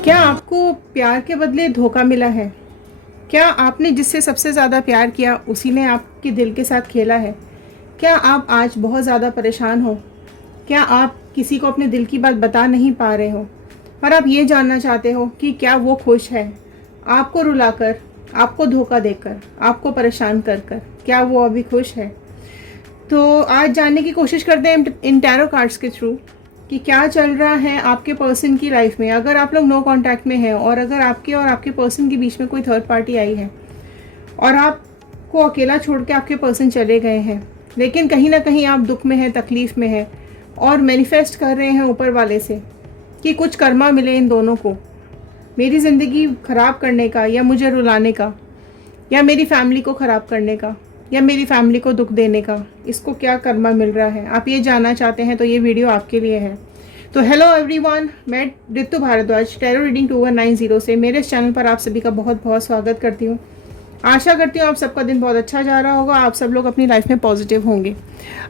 क्या आपको प्यार के बदले धोखा मिला है? क्या आपने जिससे सबसे ज़्यादा प्यार किया उसी ने आपके दिल के साथ खेला है? क्या आप आज बहुत ज़्यादा परेशान हो? क्या आप किसी को अपने दिल की बात बता नहीं पा रहे हो और आप ये जानना चाहते हो कि क्या वो खुश है? आपको रुलाकर, आपको धोखा देकर, आपको परेशान कर कर क्या वो अभी खुश है? तो आज जानने की कोशिश करते हैं इन टैरो कार्ड्स के थ्रू कि क्या चल रहा है आपके पर्सन की लाइफ में। अगर आप लोग नो कांटेक्ट में हैं और अगर आपके और आपके पर्सन के बीच में कोई थर्ड पार्टी आई है और आपको अकेला छोड़ के आपके पर्सन चले गए हैं, लेकिन कहीं ना कहीं आप दुख में हैं, तकलीफ़ में हैं और मैनिफेस्ट कर रहे हैं ऊपर वाले से कि कुछ कर्मा मिले इन दोनों को, मेरी ज़िंदगी ख़राब करने का या मुझे रुलाने का या मेरी फैमिली को ख़राब करने का या मेरी फैमिली को दुख देने का, इसको क्या कर्मा मिल रहा है। आप ये जानना चाहते हैं तो ये वीडियो आपके लिए है। तो हेलो एवरीवन, मैं ऋतु भारद्वाज टैरो रीडिंग 2190 से मेरे इस चैनल पर आप सभी का बहुत बहुत स्वागत करती हूँ। आशा करती हूँ आप सबका दिन बहुत अच्छा जा रहा होगा, आप सब लोग अपनी लाइफ में पॉजिटिव होंगे।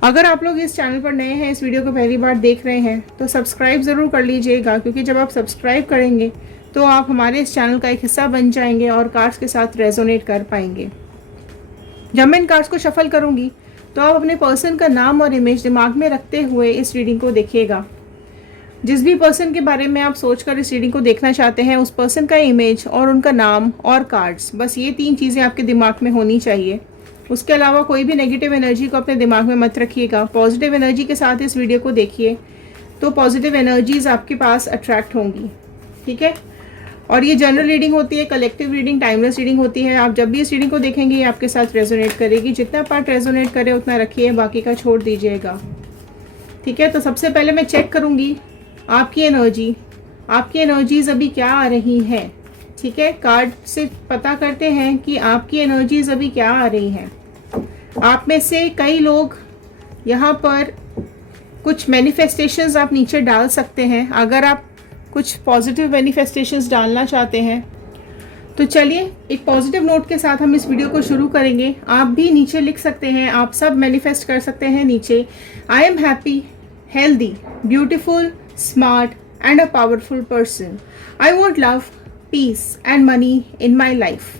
अगर आप लोग इस चैनल पर नए हैं, इस वीडियो को पहली बार देख रहे हैं तो सब्सक्राइब ज़रूर कर लीजिएगा, क्योंकि जब आप सब्सक्राइब करेंगे तो आप हमारे इस चैनल का एक हिस्सा बन जाएंगे और कार्ड्स के साथ रेजोनेट कर पाएंगे। जब मैं इन कार्ड्स को शफल करूंगी तो आप अपने पर्सन का नाम और इमेज दिमाग में रखते हुए इस रीडिंग को देखिएगा। जिस भी पर्सन के बारे में आप सोचकर इस रीडिंग को देखना चाहते हैं, उस पर्सन का इमेज और उनका नाम और कार्ड्स, बस ये 3 चीज़ें आपके दिमाग में होनी चाहिए। उसके अलावा कोई भी नेगेटिव एनर्जी को अपने दिमाग में मत रखिएगा। पॉजिटिव एनर्जी के साथ इस वीडियो को देखिए तो पॉजिटिव एनर्जीज आपके पास अट्रैक्ट होंगी, ठीक है। और ये जनरल रीडिंग होती है, कलेक्टिव रीडिंग, टाइमलेस रीडिंग होती है। आप जब भी इस रीडिंग को देखेंगे ये आपके साथ रेजोनेट करेगी। जितना पार्ट रेजोनेट करे उतना रखिए, बाकी का छोड़ दीजिएगा, ठीक है। तो सबसे पहले मैं चेक करूंगी आपकी एनर्जीज अभी क्या आ रही हैं, ठीक है। कार्ड से पता करते हैं कि आपकी एनर्जीज अभी क्या आ रही हैं। आप में से कई लोग यहाँ पर कुछ मैनिफेस्टेशंस आप नीचे डाल सकते हैं। अगर आप कुछ पॉजिटिव मैनिफेस्टेशंस डालना चाहते हैं तो चलिए एक पॉजिटिव नोट के साथ हम इस वीडियो को शुरू करेंगे। आप भी नीचे लिख सकते हैं, आप सब मैनिफेस्ट कर सकते हैं नीचे। I am happy, healthy, beautiful, smart and a powerful person. I want love, peace and money in my life.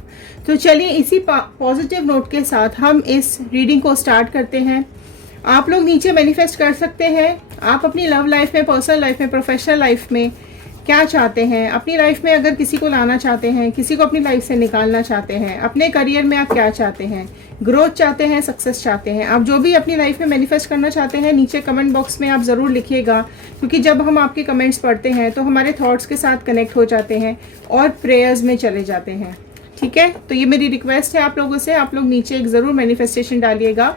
तो चलिए इसी पॉजिटिव नोट के साथ हम इस रीडिंग को स्टार्ट करते हैं। आप लोग नीचे मैनिफेस्ट कर सकते हैं आप अपनी लव लाइफ में, पर्सनल लाइफ में, प्रोफेशनल लाइफ में क्या चाहते हैं। अपनी लाइफ में अगर किसी को लाना चाहते हैं, किसी को अपनी लाइफ से निकालना चाहते हैं, अपने करियर में आप क्या चाहते हैं, ग्रोथ चाहते हैं, सक्सेस चाहते हैं, आप जो भी अपनी लाइफ में मैनिफेस्ट करना चाहते हैं नीचे कमेंट बॉक्स में आप ज़रूर लिखिएगा, क्योंकि जब हम आपके कमेंट्स पढ़ते हैं तो हमारे थॉट्स के साथ कनेक्ट हो जाते हैं और प्रेयर्स में चले जाते हैं, ठीक है। तो ये मेरी रिक्वेस्ट है आप लोगों से, आप लोग नीचे एक ज़रूर मैनिफेस्टेशन डालिएगा।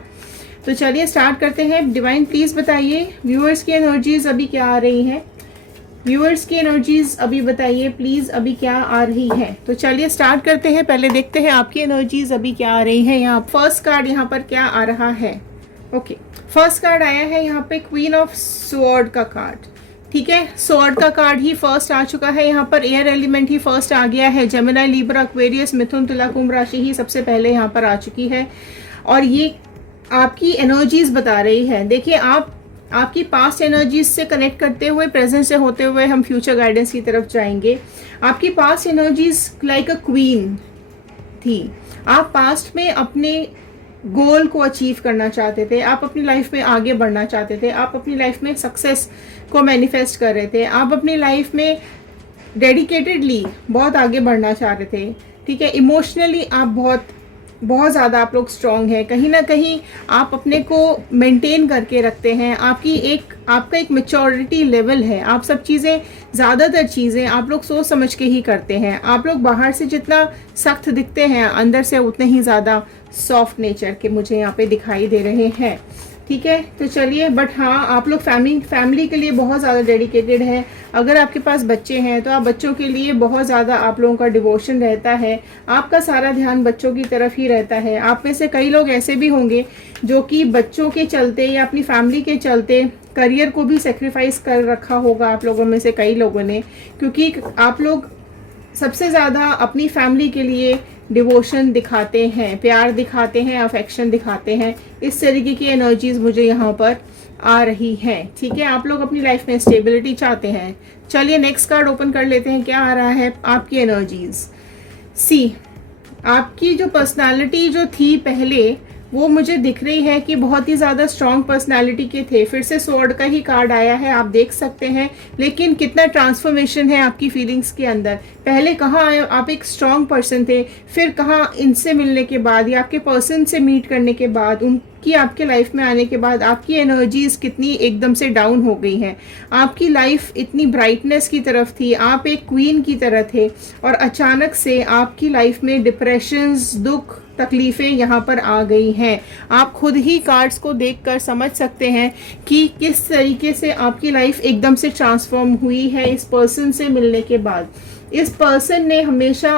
तो चलिए स्टार्ट करते हैं। डिवाइन प्लीज़ बताइए व्यूअर्स की एनर्जीज अभी क्या आ रही हैं। व्यूअर्स की एनर्जीज अभी बताइए प्लीज़, अभी क्या आ रही है। तो चलिए स्टार्ट करते हैं। पहले देखते हैं आपकी एनर्जीज अभी क्या आ रही है। यहाँ फर्स्ट कार्ड यहाँ पर क्या आ रहा है। ओके, फर्स्ट कार्ड आया है यहाँ पे क्वीन ऑफ स्वॉर्ड का कार्ड, ठीक है। स्वॉर्ड का कार्ड ही फर्स्ट आ चुका है यहाँ पर। एयर एलिमेंट ही फर्स्ट आ गया है। जेमिनी, लिब्रा, एक्वेरियस, मिथुन, तुला, कुंभ राशि ही सबसे पहले यहाँ पर आ चुकी है और ये आपकी एनर्जीज बता रही है। देखिए आपकी पास्ट एनर्जीज से कनेक्ट करते हुए, प्रेजेंट से होते हुए हम फ्यूचर गाइडेंस की तरफ जाएंगे। आपकी past energies like a queen थी। आप पास्ट में अपने गोल को अचीव करना चाहते थे, आप अपनी लाइफ में आगे बढ़ना चाहते थे, आप अपनी लाइफ में सक्सेस को मैनिफेस्ट कर रहे थे, आप अपनी लाइफ में डेडिकेटेडली बहुत आगे बढ़ना चाह रहे थे, ठीक है। इमोशनली आप बहुत ज़्यादा आप लोग स्ट्रॉन्ग हैं। कहीं ना कहीं आप अपने को मेंटेन करके रखते हैं। आपका एक मैच्योरिटी लेवल है। आप सब चीज़ें, ज़्यादातर चीज़ें आप लोग सोच समझ के ही करते हैं। आप लोग बाहर से जितना सख्त दिखते हैं, अंदर से उतने ही ज़्यादा सॉफ्ट नेचर के मुझे यहाँ पे दिखाई दे रहे हैं, ठीक है। तो चलिए, बट हाँ आप लोग फैमिली के लिए बहुत ज़्यादा डेडिकेटेड है। अगर आपके पास बच्चे हैं तो आप बच्चों के लिए बहुत ज़्यादा आप लोगों का डिवोशन रहता है। आपका सारा ध्यान बच्चों की तरफ ही रहता है। आप में से कई लोग ऐसे भी होंगे जो कि बच्चों के चलते या अपनी फैमिली के चलते करियर को भी सेक्रीफाइस कर रखा होगा आप लोगों में से कई लोगों ने, क्योंकि आप लोग सबसे ज़्यादा अपनी फैमिली के लिए डिवोशन दिखाते हैं, प्यार दिखाते हैं, अफेक्शन दिखाते हैं। इस तरीके की एनर्जीज मुझे यहाँ पर आ रही है। ठीक है, आप लोग अपनी लाइफ में स्टेबिलिटी चाहते हैं। चलिए नेक्स्ट कार्ड ओपन कर लेते हैं, क्या आ रहा है आपकी एनर्जीज। सी, आपकी जो पर्सनालिटी जो थी पहले, वो मुझे दिख रही है कि बहुत ही ज़्यादा स्ट्रॉन्ग पर्सनालिटी के थे। फिर से स्वॉर्ड का ही कार्ड आया है, आप देख सकते हैं। लेकिन कितना ट्रांसफॉर्मेशन है आपकी फीलिंग्स के अंदर। पहले कहाँ आप एक स्ट्रॉन्ग पर्सन थे, फिर कहाँ इनसे मिलने के बाद या आपके पर्सन से मीट करने के बाद, उनकी आपके लाइफ में आने के बाद आपकी एनर्जीज कितनी एकदम से डाउन हो गई हैं। आपकी लाइफ इतनी ब्राइटनेस की तरफ थी, आप एक क्वीन की तरह थे, और अचानक से आपकी लाइफ में डिप्रेशंस, दुख, तकलीफ़ें यहाँ पर आ गई हैं। आप खुद ही कार्ड्स को देखकर समझ सकते हैं कि किस तरीके से आपकी लाइफ एकदम से ट्रांसफॉर्म हुई है इस पर्सन से मिलने के बाद। इस पर्सन ने हमेशा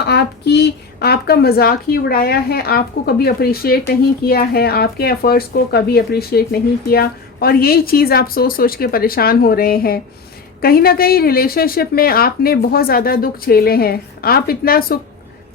आपका मजाक ही उड़ाया है, आपको कभी अप्रिशिएट नहीं किया है, आपके एफर्ट्स को कभी अप्रिशिएट नहीं किया, और यही चीज़ आप सोच सोच के परेशान हो रहे हैं। कहीं ना कहीं रिलेशनशिप में आपने बहुत ज़्यादा दुख झेले हैं, आप इतना सुख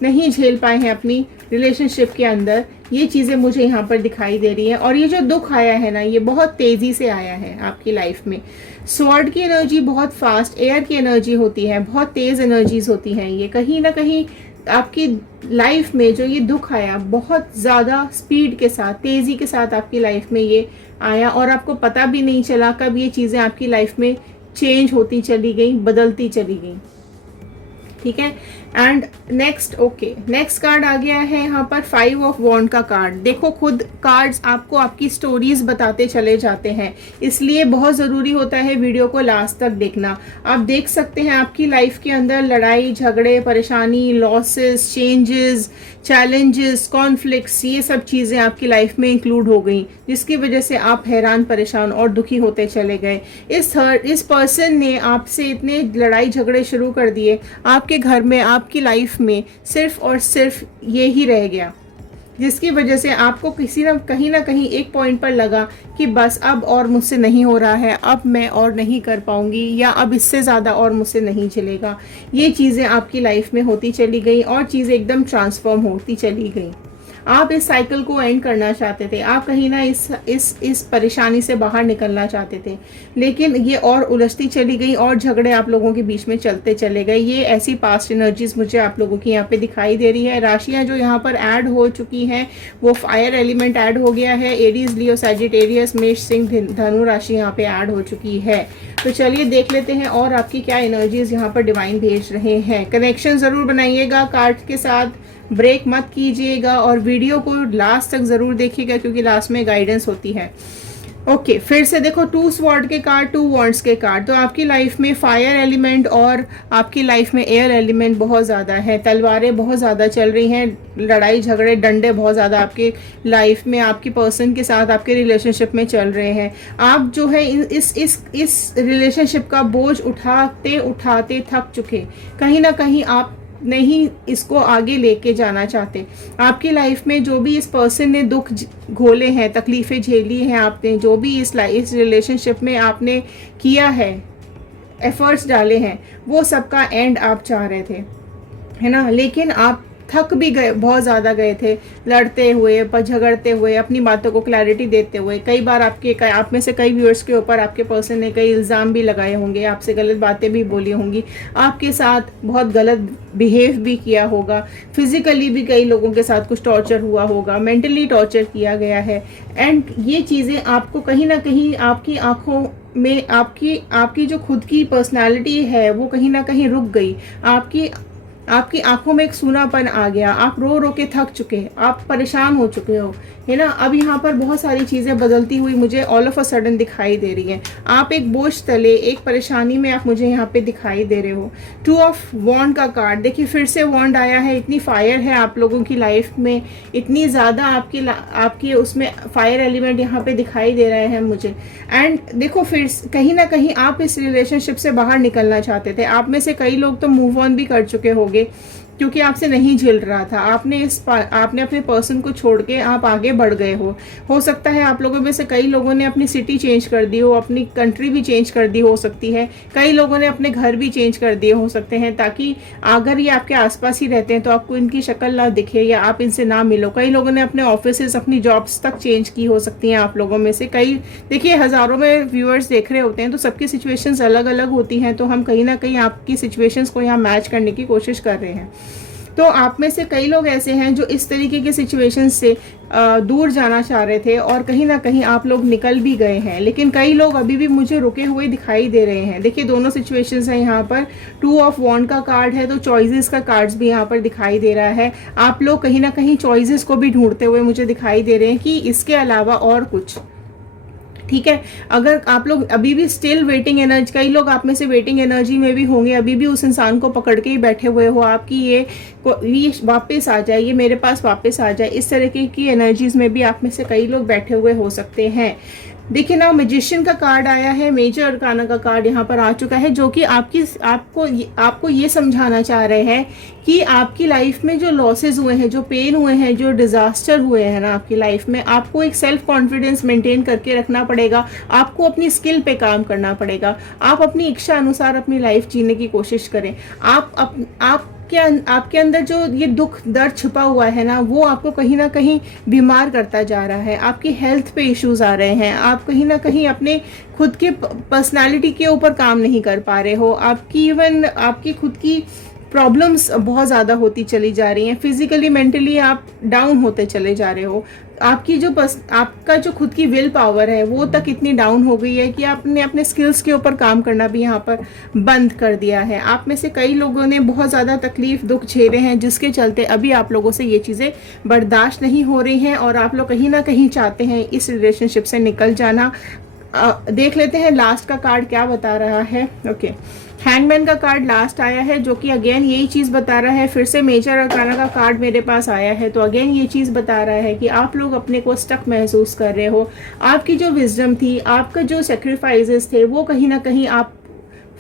नहीं झेल पाए हैं अपनी रिलेशनशिप के अंदर। ये चीज़ें मुझे यहाँ पर दिखाई दे रही है, और ये जो दुख आया है ना, ये बहुत तेज़ी से आया है आपकी लाइफ में। स्वॉर्ड की एनर्जी बहुत फास्ट, एयर की एनर्जी होती है, बहुत तेज़ एनर्जीज होती हैं। ये कहीं ना कहीं आपकी लाइफ में जो ये दुख आया, बहुत ज़्यादा स्पीड के साथ, तेज़ी के साथ आपकी लाइफ में ये आया, और आपको पता भी नहीं चला कब ये चीज़ें आपकी लाइफ में चेंज होती चली गई, बदलती चली गई। ठीक है, एंड नेक्स्ट कार्ड आ गया है यहाँ पर 5 ऑफ वॉन्ड का कार्ड। देखो, खुद कार्ड्स आपको आपकी स्टोरीज बताते चले जाते हैं, इसलिए बहुत ज़रूरी होता है वीडियो को लास्ट तक देखना। आप देख सकते हैं आपकी लाइफ के अंदर लड़ाई झगड़े, परेशानी, लॉसेस, चेंजेस, चैलेंजेस, कॉन्फ्लिक्ट्स, ये सब चीज़ें आपकी लाइफ में इंक्लूड हो गई, जिसकी वजह से आप हैरान, परेशान और दुखी होते चले गए। इस पर्सन ने आपसे इतने लड़ाई झगड़े शुरू कर दिए, आपके घर में, आपकी लाइफ में सिर्फ और सिर्फ ये ही रह गया, जिसकी वजह से आपको कहीं ना कहीं एक पॉइंट पर लगा कि बस अब और मुझसे नहीं हो रहा है, अब मैं और नहीं कर पाऊंगी, या अब इससे ज़्यादा और मुझसे नहीं चलेगा। ये चीज़ें आपकी लाइफ में होती चली गई, और चीज़ें एकदम ट्रांसफॉर्म होती चली गई। आप इस साइकिल को एंड करना चाहते थे, आप कहीं ना इस परेशानी से बाहर निकलना चाहते थे, लेकिन ये और उलझती चली गई, और झगड़े आप लोगों के बीच में चलते चले गए। ये ऐसी पास्ट एनर्जीज मुझे आप लोगों की यहाँ पे दिखाई दे रही है। राशियाँ जो यहाँ पर ऐड हो चुकी हैं, वो फायर एलिमेंट ऐड हो गया है। एरीज, लियो, सैजिटेरियस, मेष, सिंह, धनु राशि यहाँ पे ऐड हो चुकी है। तो चलिए देख लेते हैं और आपकी क्या एनर्जीज यहाँ पर डिवाइन भेज रहे हैं। कनेक्शन ज़रूर बनाइएगा कार्ड के साथ, ब्रेक मत कीजिएगा, और वीडियो को लास्ट तक ज़रूर देखिएगा, क्योंकि लास्ट में गाइडेंस होती है। ओके, फिर से देखो, 2 स्वॉर्ड के कार्ड, 2 वॉन्ड्स के कार्ड। तो आपकी लाइफ में फायर एलिमेंट और आपकी लाइफ में एयर एलिमेंट बहुत ज़्यादा है। तलवारें बहुत ज़्यादा चल रही हैं, लड़ाई झगड़े, डंडे बहुत ज़्यादा आपके लाइफ में, आपकी पर्सन के साथ, आपके रिलेशनशिप में चल रहे हैं। आप जो है इस रिलेशनशिप का बोझ उठाते उठाते थक चुके। कहीं ना कहीं आप नहीं इसको आगे लेके जाना चाहते। आपकी लाइफ में जो भी इस पर्सन ने दुख घोले हैं, तकलीफ़ें झेली हैं, आपने जो भी इस रिलेशनशिप में आपने किया है, एफर्ट्स डाले हैं, वो सबका एंड आप चाह रहे थे, है ना। लेकिन आप थक भी गए, बहुत ज़्यादा गए थे, लड़ते हुए, झगड़ते हुए, अपनी बातों को क्लैरिटी देते हुए। कई बार आप में से कई व्यूअर्स के ऊपर आपके पर्सन ने कई इल्ज़ाम भी लगाए होंगे, आपसे गलत बातें भी बोली होंगी, आपके साथ बहुत गलत बिहेव भी किया होगा, फिज़िकली भी कई लोगों के साथ कुछ टॉर्चर हुआ होगा, मेंटली टॉर्चर किया गया है। एंड ये चीज़ें आपको कहीं ना कहीं आपकी आँखों में आपकी जो खुद की पर्सनालिटी है, वो कहीं ना कहीं रुक गई। आपकी आंखों में एक सूनापन आ गया, आप रो रो के थक चुके, आप परेशान हो चुके हो, है ना। अब यहाँ पर बहुत सारी चीज़ें बदलती हुई मुझे ऑल ऑफ अ सडन दिखाई दे रही हैं। आप एक बोझ तले, एक परेशानी में आप मुझे यहाँ पे दिखाई दे रहे हो। 2 ऑफ वॉन्ड का कार्ड, देखिए फिर से वॉन्ड आया है। इतनी फायर है आप लोगों की लाइफ में, इतनी ज़्यादा आपकी उसमें फायर एलिमेंट यहाँ पे दिखाई दे रहे हैं मुझे। एंड देखो, फिर कहीं ना कहीं आप इस रिलेशनशिप से बाहर निकलना चाहते थे। आप में से कई लोग तो मूव ऑन भी कर चुके होंगे, क्योंकि आपसे नहीं झेल रहा था। आपने अपने पर्सन को छोड़ के आप आगे बढ़ गए हो सकता है आप लोगों में से कई लोगों ने अपनी सिटी चेंज कर दी हो, अपनी कंट्री भी चेंज कर दी हो सकती है, कई लोगों ने अपने घर भी चेंज कर दिए हो सकते हैं, ताकि अगर ये आपके आसपास ही रहते हैं तो आपको इनकी शक्ल ना दिखे या आप इनसे ना मिलो। कई लोगों ने अपने ऑफिस, अपनी जॉब्स तक चेंज की हो सकती हैं आप लोगों में से। कई, देखिए हज़ारों में व्यूअर्स देख रहे होते हैं तो सबकी सिचुएशंस अलग अलग होती हैं, तो हम कहीं ना कहीं आपकी सिचुएशंस को यहाँ मैच करने की कोशिश कर रहे हैं। तो आप में से कई लोग ऐसे हैं जो इस तरीके के सिचुएशन से दूर जाना चाह रहे थे और कहीं ना कहीं आप लोग निकल भी गए हैं, लेकिन कई लोग अभी भी मुझे रुके हुए दिखाई दे रहे हैं। देखिए दोनों सिचुएशंस हैं यहाँ पर। 2 ऑफ वॉन्ड का कार्ड है तो चॉइसेस का कार्ड्स भी यहाँ पर दिखाई दे रहा है। आप लोग कहीं ना कहीं चॉइसेस को भी ढूंढते हुए मुझे दिखाई दे रहे हैं कि इसके अलावा और कुछ, ठीक है। अगर आप लोग अभी भी स्टिल वेटिंग एनर्जी, कई लोग आप में से वेटिंग एनर्जी में भी होंगे, अभी भी उस इंसान को पकड़ के ही बैठे हुए हो, आपकी ये वापस आ जाए, ये मेरे पास वापस आ जाए, इस तरीके की एनर्जीज में भी आप में से कई लोग बैठे हुए हो सकते हैं। देखिए ना, मैजिशियन का कार्ड आया है, मेजर अरकाना का कार्ड यहाँ पर आ चुका है, जो कि आपको ये समझाना चाह रहे हैं कि आपकी लाइफ में जो लॉसेस हुए हैं, जो पेन हुए हैं, जो डिजास्टर हुए हैं ना आपकी लाइफ में, आपको एक सेल्फ कॉन्फिडेंस मेंटेन करके रखना पड़ेगा। आपको अपनी स्किल पे काम करना पड़ेगा। आप अपनी इच्छा अनुसार अपनी लाइफ जीने की कोशिश करें। आपके अंदर जो ये दुख दर्द छुपा हुआ है ना, वो आपको कहीं ना कहीं बीमार करता जा रहा है। आपकी हेल्थ पे इश्यूज आ रहे हैं। आप कहीं ना कहीं अपने खुद के पर्सनालिटी के ऊपर काम नहीं कर पा रहे हो। आपकी खुद की प्रॉब्लम्स बहुत ज़्यादा होती चली जा रही हैं। फिजिकली, मेंटली आप डाउन होते चले जा रहे हो। आपका जो खुद की विल पावर है वो तक इतनी डाउन हो गई है कि आपने अपने स्किल्स के ऊपर काम करना भी यहाँ पर बंद कर दिया है। आप में से कई लोगों ने बहुत ज़्यादा तकलीफ, दुख झेले हैं, जिसके चलते अभी आप लोगों से ये चीज़ें बर्दाश्त नहीं हो रही हैं और आप लोग कहीं ना कहीं चाहते हैं इस रिलेशनशिप से निकल जाना। देख लेते हैं लास्ट का कार्ड क्या बता रहा है। ओके, हैंगमैन का कार्ड लास्ट आया है, जो कि अगेन यही चीज़ बता रहा है। फिर से मेजर अरकाना का कार्ड मेरे पास आया है, तो अगेन ये चीज़ बता रहा है कि आप लोग अपने को स्टक महसूस कर रहे हो। आपकी जो विजडम थी, आपका जो सेक्रीफाइसेस थे, वो कहीं ना कहीं आप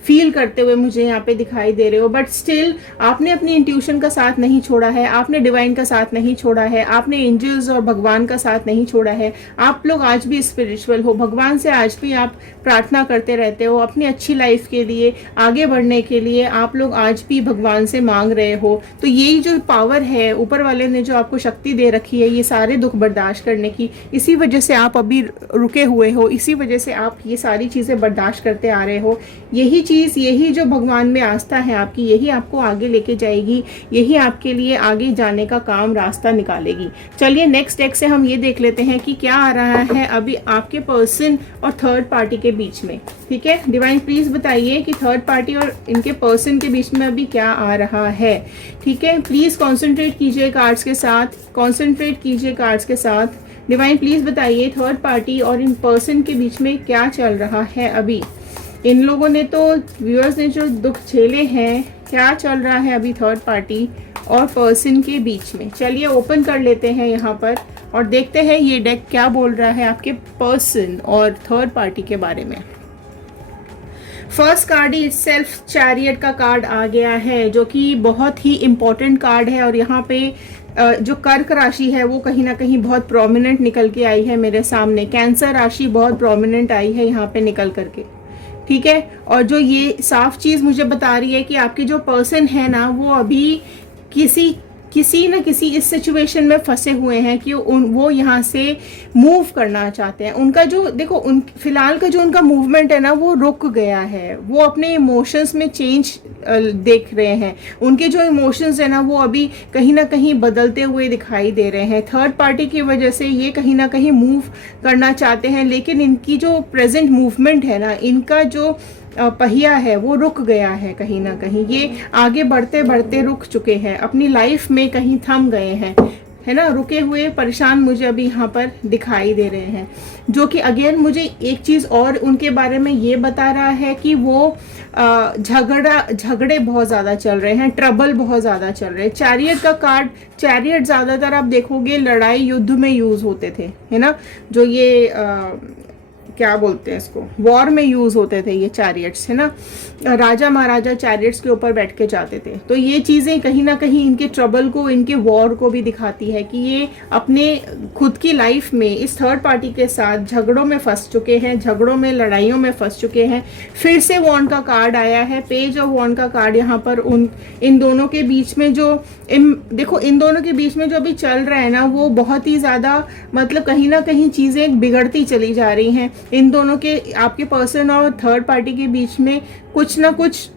फील करते हुए मुझे यहाँ पे दिखाई दे रहे हो, बट स्टिल आपने अपनी इंट्यूशन का साथ नहीं छोड़ा है, आपने डिवाइन का साथ नहीं छोड़ा है, आपने एंजल्स और भगवान का साथ नहीं छोड़ा है। आप लोग आज भी स्पिरिचुअल हो, भगवान से आज भी आप प्रार्थना करते रहते हो अपनी अच्छी लाइफ के लिए, आगे बढ़ने के लिए आप लोग आज भी भगवान से मांग रहे हो। तो यही जो पावर है, ऊपर वाले ने जो आपको शक्ति दे रखी है ये सारे दुख बर्दाश्त करने की, इसी वजह से आप अभी रुके हुए हो, इसी वजह से आप ये सारी चीज़ें बर्दाश्त करते आ रहे हो। यही जो भगवान में आस्था है आपकी, यही आपको आगे लेके जाएगी, यही आपके लिए आगे जाने का काम रास्ता निकालेगी। चलिए नेक्स्ट डेक से हम ये देख लेते हैं कि क्या आ रहा है अभी आपके पर्सन और थर्ड पार्टी के बीच में। ठीक है, डिवाइन प्लीज बताइए कि थर्ड पार्टी और इनके पर्सन के बीच में अभी क्या आ रहा है। ठीक है, प्लीज कॉन्सेंट्रेट कीजिए कार्ड्स के साथ, कॉन्सेंट्रेट कीजिए कार्ड्स के साथ। डिवाइन प्लीज बताइए थर्ड पार्टी और इन पर्सन के बीच में क्या चल रहा है अभी। इन लोगों ने तो, व्यूअर्स ने जो दुख झेले हैं, क्या चल रहा है अभी थर्ड पार्टी और पर्सन के बीच में। चलिए ओपन कर लेते हैं यहाँ पर और देखते हैं ये डेक क्या बोल रहा है आपके पर्सन और थर्ड पार्टी के बारे में। फर्स्ट कार्ड ही इटसेल्फ चैरियट का कार्ड आ गया है, जो कि बहुत ही इम्पोर्टेंट कार्ड है और यहाँ पे जो कर्क राशि है वो कहीं ना कहीं बहुत प्रोमिनेंट निकल के आई है मेरे सामने। कैंसर राशि बहुत प्रोमिनेंट आई है यहाँ पे निकल करके। ठीक है, और जो ये साफ चीज़ मुझे बता रही है कि आपके जो पर्सन है ना, वो अभी किसी न किसी इस सिचुएशन में फंसे हुए हैं कि वो यहाँ से मूव करना चाहते हैं। उनका जो, देखो, फिलहाल का जो उनका मूवमेंट है ना, वो रुक गया है। वो अपने इमोशंस में चेंज देख रहे हैं। उनके जो इमोशंस है ना, वो अभी कहीं ना कहीं बदलते हुए दिखाई दे रहे हैं। थर्ड पार्टी की वजह से ये कहीं ना कहीं मूव करना चाहते हैं, लेकिन इनकी जो प्रेजेंट मूवमेंट है ना, इनका जो पहिया है वो रुक गया है कहीं ना कहीं। ये आगे बढ़ते बढ़ते रुक चुके हैं, अपनी लाइफ में कहीं थम गए हैं, है ना, रुके हुए परेशान मुझे अभी यहाँ पर दिखाई दे रहे हैं। जो कि अगेन मुझे एक चीज़ और उनके बारे में ये बता रहा है कि वो झगड़े बहुत ज़्यादा चल रहे हैं, ट्रबल बहुत ज़्यादा चल रहे हैं। चैरियट का कार्ड, चैरियट ज़्यादातर आप देखोगे लड़ाई युद्ध में यूज़ होते थे, है ना। जो ये क्या बोलते हैं इसको, वॉर में यूज होते थे ये चैरियट्स, है ना, राजा महाराजा चैरियट्स के ऊपर बैठ के जाते थे। तो ये चीज़ें कहीं ना कहीं इनके ट्रबल को, इनके वॉर को भी दिखाती है कि ये अपने खुद की लाइफ में इस थर्ड पार्टी के साथ झगड़ों में फंस चुके हैं, झगड़ों में, लड़ाइयों में फंस चुके हैं। फिर से वॉन्ड का कार्ड आया है, पेज ऑफ वॉन्ड का कार्ड यहाँ पर इन दोनों के बीच में जो देखो इन दोनों के बीच में जो अभी चल रहा है ना, वो बहुत ही ज़्यादा मतलब कहीं ना कहीं चीज़ें बिगड़ती चली जा रही हैं। इन दोनों के, आपके पर्सन और थर्ड पार्टी के बीच में कुछ ना कुछ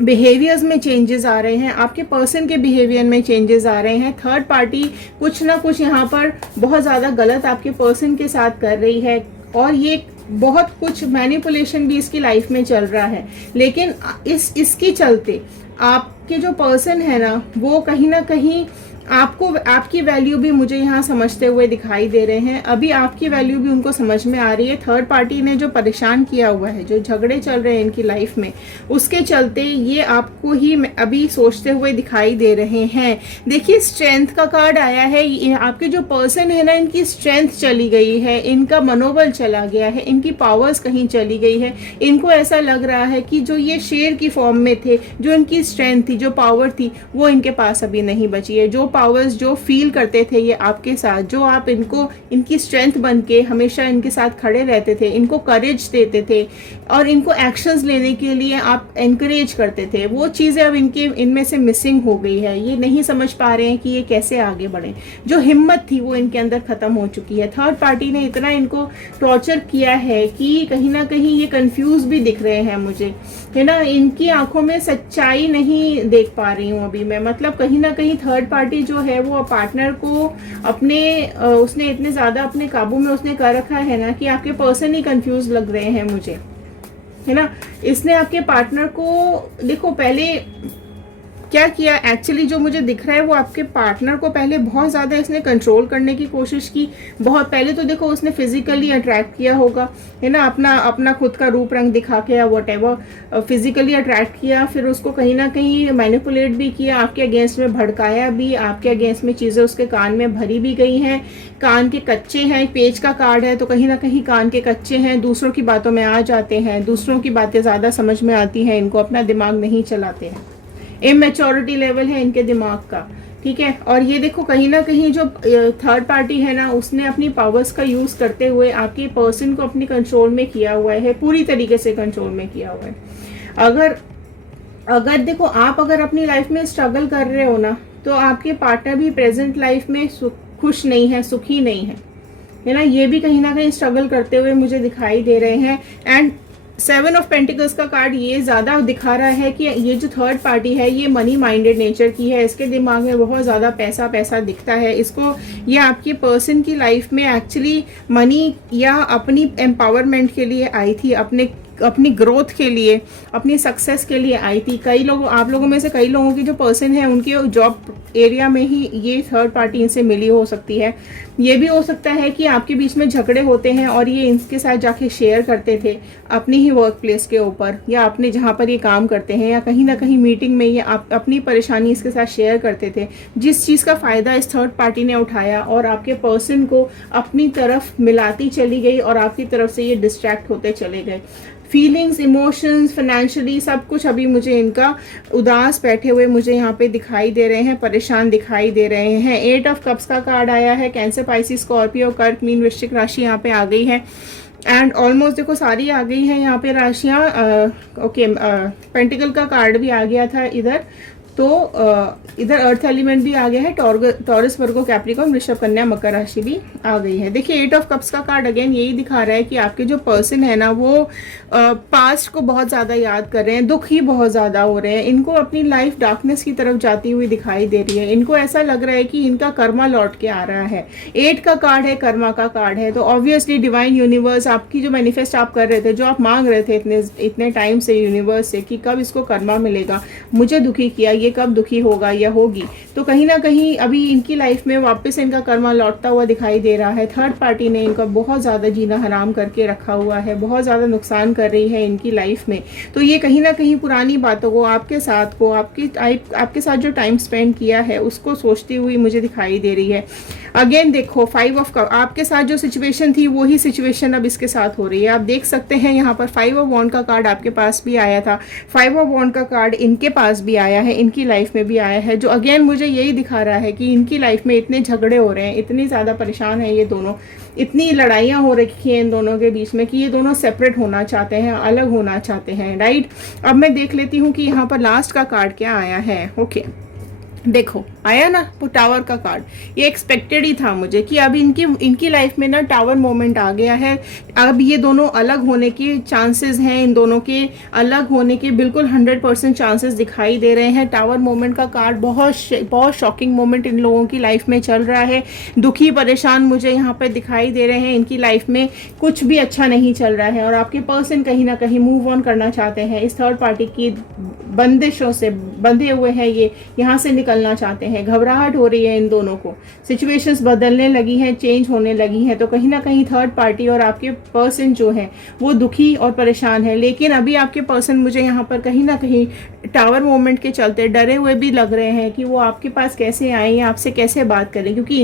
बिहेवियर्स में चेंजेस आ रहे हैं, आपके पर्सन के बिहेवियर में चेंजेस आ रहे हैं। थर्ड पार्टी कुछ ना कुछ यहाँ पर बहुत ज़्यादा गलत आपके पर्सन के साथ कर रही है, और ये बहुत कुछ मैनिपुलेशन भी इसकी लाइफ में चल रहा है। लेकिन इसके चलते आपके जो पर्सन है ना, वो कहीं ना कहीं आपको, आपकी वैल्यू भी मुझे यहाँ समझते हुए दिखाई दे रहे हैं। अभी आपकी वैल्यू भी उनको समझ में आ रही है। थर्ड पार्टी ने जो परेशान किया हुआ है, जो झगड़े चल रहे हैं इनकी लाइफ में, उसके चलते ये आपको ही अभी सोचते हुए दिखाई दे रहे हैं। देखिए स्ट्रेंथ का कार्ड आया है। आपके जो पर्सन है ना, इनकी स्ट्रेंथ चली गई है, इनका मनोबल चला गया है, इनकी पावर्स कहीं चली गई है। इनको ऐसा लग रहा है कि जो ये शेर की फॉर्म में थे, जो इनकी स्ट्रेंथ थी, जो पावर थी, वो इनके पास अभी नहीं बची है। जो पावर्स जो फील करते थे ये आपके साथ, जो आप इनको, इनकी स्ट्रेंथ बन के हमेशा इनके साथ खड़े रहते थे, इनको करेज देते थे और इनको एक्शंस लेने के लिए आप एनकरेज करते थे, वो चीज़ें अब इनमें से मिसिंग हो गई है। ये नहीं समझ पा रहे हैं कि ये कैसे आगे बढ़े। जो हिम्मत थी वो इनके अंदर खत्म हो चुकी है। थर्ड पार्टी ने इतना इनको टॉर्चर किया है कि कहीं ना कहीं ये कंफ्यूज भी दिख रहे हैं मुझे, है ना। इनकी आंखों में सच्चाई नहीं देख पा रही हूँ अभी मैं। मतलब कहीं ना कहीं थर्ड पार्टी जो है वो पार्टनर को अपने उसने इतने ज़्यादा अपने काबू में उसने कर रखा है ना कि आपके पर्सन ही कंफ्यूज लग रहे हैं मुझे, है ना। इसने आपके पार्टनर को, देखो पहले क्या किया एक्चुअली, जो मुझे दिख रहा है वो आपके पार्टनर को पहले बहुत ज़्यादा इसने कंट्रोल करने की कोशिश की। बहुत पहले तो देखो उसने फिजिकली अट्रैक्ट किया होगा, है ना, अपना खुद का रूप रंग दिखा के या व्हाटएवर फिजिकली अट्रैक्ट किया। फिर उसको कहीं ना कहीं मैनिपुलेट भी किया, आपके अगेंस्ट में भड़काया भी, आपके अगेंस्ट में चीज़ें उसके कान में भरी भी गई हैं। कान के कच्चे हैं, पेज का कार्ड है तो कहीं ना कहीं कान के कच्चे हैं, दूसरों की बातों में आ जाते हैं, दूसरों की बातें ज़्यादा समझ में आती हैं इनको, अपना दिमाग नहीं चलाते हैं। इमेच्योरिटी लेवल है इनके दिमाग का, ठीक है। और ये देखो कहीं ना कहीं जो थर्ड पार्टी है ना, उसने अपनी पावर्स का यूज करते हुए आपके पर्सन को अपनी कंट्रोल में किया हुआ है, पूरी तरीके से कंट्रोल में किया हुआ है। अगर देखो आप अगर अपनी लाइफ में स्ट्रगल कर रहे हो ना, तो आपके पार्टनर भी प्रेजेंट लाइफ में खुश नहीं है, सुखी नहीं है ना। ये भी कहीं ना कहीं स्ट्रगल करते हुए मुझे दिखाई दे रहे हैं। एंड 7 ऑफ पेंटिकल्स का कार्ड ये ज़्यादा दिखा रहा है कि ये जो थर्ड पार्टी है ये मनी माइंडेड नेचर की है। इसके दिमाग में बहुत ज़्यादा पैसा पैसा दिखता है इसको। ये आपके पर्सन की लाइफ में एक्चुअली मनी या अपनी एम्पावरमेंट के लिए आई थी, अपनी ग्रोथ के लिए, अपनी सक्सेस के लिए आई थी। कई लोग, आप लोगों में से कई लोगों की जो पर्सन है उनके जॉब एरिया में ही ये थर्ड पार्टी इनसे मिली हो सकती है। ये भी हो सकता है कि आपके बीच में झगड़े होते हैं और ये इनके साथ जाके शेयर करते थे अपनी ही वर्क प्लेस के ऊपर, या अपने जहाँ पर ये काम करते हैं, या कहीं ना कहीं मीटिंग में ये अपनी परेशानी इसके साथ शेयर करते थे। जिस चीज़ का फ़ायदा इस थर्ड पार्टी ने उठाया और आपके पर्सन को अपनी तरफ मिलाती चली गई और आपकी तरफ से ये डिस्ट्रैक्ट होते चले गए। फीलिंग्स, इमोशंस, फाइनेंशियली सब कुछ अभी मुझे इनका उदास बैठे हुए मुझे यहाँ पे दिखाई दे रहे हैं, परेशान दिखाई दे रहे हैं। 8 ऑफ कप्स का कार्ड आया है। कैंसर, पाइसिस, स्कॉर्पियो, कर्क, मीन, वृश्चिक राशि यहाँ पे आ गई है। एंड ऑलमोस्ट देखो सारी आ गई हैं यहाँ पे राशियाँ। ओके, पेंटिकल का कार्ड भी आ गया था इधर, तो इधर अर्थ एलिमेंट भी आ गया है। टॉरस, वर्गो, कैप्रिकॉर्न, वृषभ, कन्या, मकर राशि भी आ गई है। देखिए 8 ऑफ कप्स का कार्ड अगेन यही दिखा रहा है कि आपके जो पर्सन है ना वो पास्ट को बहुत ज़्यादा याद कर रहे हैं, दुख ही बहुत ज़्यादा हो रहे हैं। इनको अपनी लाइफ डार्कनेस की तरफ जाती हुई दिखाई दे रही है। इनको ऐसा लग रहा है कि इनका कर्मा लौट के आ रहा है। 8 का कार्ड है, कर्मा का कार्ड है, तो ऑब्वियसली डिवाइन यूनिवर्स आपकी जो मैनिफेस्ट आप कर रहे थे, जो आप मांग रहे थे इतने टाइम से यूनिवर्स से कि कब इसको कर्मा मिलेगा, मुझे दुखी किया, ये ये कब दुखी होगा या होगी। तो कहीं ना कहीं अभी इनकी लाइफ में वापस इनका कर्मा लौटता हुआ दिखाई दे रहा है। थर्ड पार्टी ने इनका बहुत ज़्यादा जीना हराम करके रखा हुआ है, बहुत ज़्यादा नुकसान कर रही है इनकी लाइफ में। तो ये कहीं ना कहीं पुरानी बातों को आपके आपके साथ जो टाइम स्पेंड किया है उसको सोचती हुई मुझे दिखाई दे रही है। अगेन देखो 5 ऑफ कप, आपके साथ जो सिचुएशन थी वही सिचुएशन अब इसके साथ हो रही है। आप देख सकते हैं यहाँ पर 5 ऑफ वॉन्ड का कार्ड आपके पास भी आया था, 5 ऑफ वॉन्ड का कार्ड इनके पास भी आया है, इनकी लाइफ में भी आया है, जो अगेन मुझे यही दिखा रहा है कि इनकी लाइफ में इतने झगड़े हो रहे हैं, इतनी ज़्यादा परेशान है ये दोनों, इतनी लड़ाइयाँ हो रखी हैं इन दोनों के बीच में कि ये दोनों सेपरेट होना चाहते हैं, अलग होना चाहते हैं, राइट। अब मैं देख लेती हूँ कि यहाँ पर लास्ट का कार्ड क्या आया है। ओके देखो आया ना वो टावर का कार्ड, ये एक्सपेक्टेड ही था मुझे कि अब इनकी लाइफ में ना टावर मोमेंट आ गया है। अब ये दोनों अलग होने के चांसेस हैं, इन दोनों के अलग होने के बिल्कुल 100% चांसेस दिखाई दे रहे हैं। टावर मोमेंट का कार्ड बहुत शॉकिंग मोमेंट इन लोगों की लाइफ में चल रहा है। दुखी परेशान मुझे यहाँ पर दिखाई दे रहे हैं, इनकी लाइफ में कुछ भी अच्छा नहीं चल रहा है और आपके पर्सन कहीं ना कहीं मूव ऑन करना चाहते हैं, इस थर्ड पार्टी की बंदिशों से बंधे हुए हैं, ये यहाँ से निकलना चाहते हैं। घबराहट हो रही है इन दोनों को, सिचुएशंस बदलने लगी हैं, चेंज होने लगी हैं। तो कहीं ना कहीं थर्ड पार्टी और आपके पर्सन जो है वो दुखी और परेशान है। लेकिन अभी आपके पर्सन मुझे यहाँ पर कहीं ना कहीं टावर मोमेंट के चलते डरे हुए भी लग रहे हैं कि वो आपके पास कैसे आए या आपसे कैसे बात करें, क्योंकि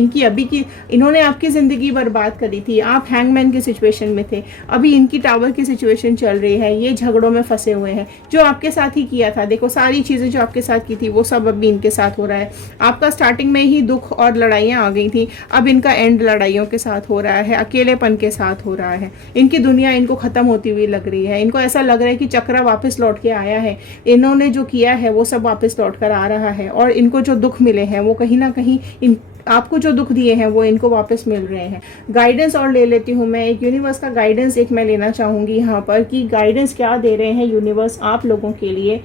इन्होंने आपकी ज़िंदगी बर्बाद करी थी। आप हैंगमैन की सिचुएशन में थे, अभी इनकी टावर की सिचुएशन चल रही है, ये झगड़ों में फंसे हुए हैं। जो आपके साथ ही किया था, देखो सारी चीज़ें जो आपके साथ की थी वो सब अभी इनके साथ हो रहा है। आपका स्टार्टिंग में ही दुख और लड़ाइयाँ आ गई थी, अब इनका एंड लड़ाइयों के साथ हो रहा है, अकेलेपन के साथ हो रहा है। इनकी दुनिया इनको ख़त्म होती हुई लग रही है। इनको ऐसा लग रहा है कि चक्रा वापस लौट के आया है, इन्होंने जो किया है वो सब वापस लौट कर आ रहा है और इनको जो दुख मिले हैं वो कहीं ना कहीं आपको जो दुख दिए हैं वो इनको वापस मिल रहे हैं। गाइडेंस और ले लेती हूँ मैं, एक यूनिवर्स का गाइडेंस मैं लेना चाहूँगी यहाँ पर कि गाइडेंस क्या दे रहे हैं यूनिवर्स आप लोगों के लिए।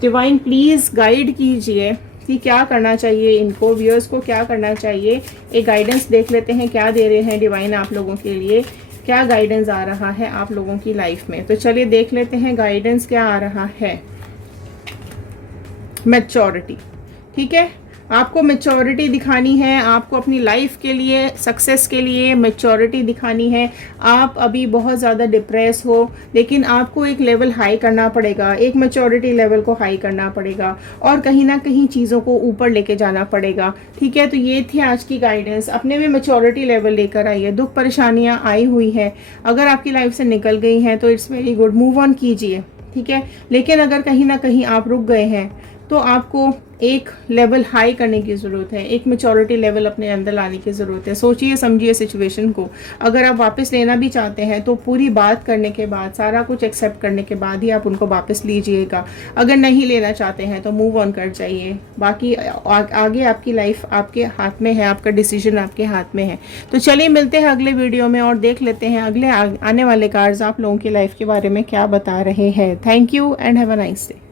डिवाइन प्लीज़ गाइड कीजिए कि क्या करना चाहिए इनको, व्यूअर्स को क्या करना चाहिए। एक गाइडेंस देख लेते हैं क्या दे रहे हैं डिवाइन आप लोगों के लिए, क्या गाइडेंस आ रहा है आप लोगों की लाइफ में। तो चलिए देख लेते हैं गाइडेंस क्या आ रहा है। मैच्योरिटी, ठीक है, आपको मैच्योरिटी दिखानी है, आपको अपनी लाइफ के लिए, सक्सेस के लिए मैच्योरिटी दिखानी है। आप अभी बहुत ज़्यादा डिप्रेस हो, लेकिन आपको एक लेवल हाई करना पड़ेगा, एक मैच्योरिटी लेवल को हाई करना पड़ेगा और कहीं ना कहीं चीज़ों को ऊपर लेके जाना पड़ेगा, ठीक है। तो ये थी आज की गाइडेंस। अपने में मैच्योरिटी लेवल लेकर आइए। दुख परेशानियाँ आई हुई हैं, अगर आपकी लाइफ से निकल गई हैं तो it's very good, move on कीजिए, ठीक है। लेकिन अगर कहीं ना कहीं आप रुक गए हैं तो आपको एक लेवल हाई करने की ज़रूरत है, एक मैच्योरिटी लेवल अपने अंदर लाने की ज़रूरत है। सोचिए समझिए सिचुएशन को। अगर आप वापस लेना भी चाहते हैं तो पूरी बात करने के बाद, सारा कुछ एक्सेप्ट करने के बाद ही आप उनको वापस लीजिएगा। अगर नहीं लेना चाहते हैं तो मूव ऑन कर जाइए। बाकी आगे आपकी लाइफ आपके हाथ में है, आपका डिसीजन आपके हाथ में है। तो चलिए मिलते हैं अगले वीडियो में और देख लेते हैं अगले आने वाले कार्ड्स आप लोगों की लाइफ के बारे में क्या बता रहे हैं। Thank you and have a nice day.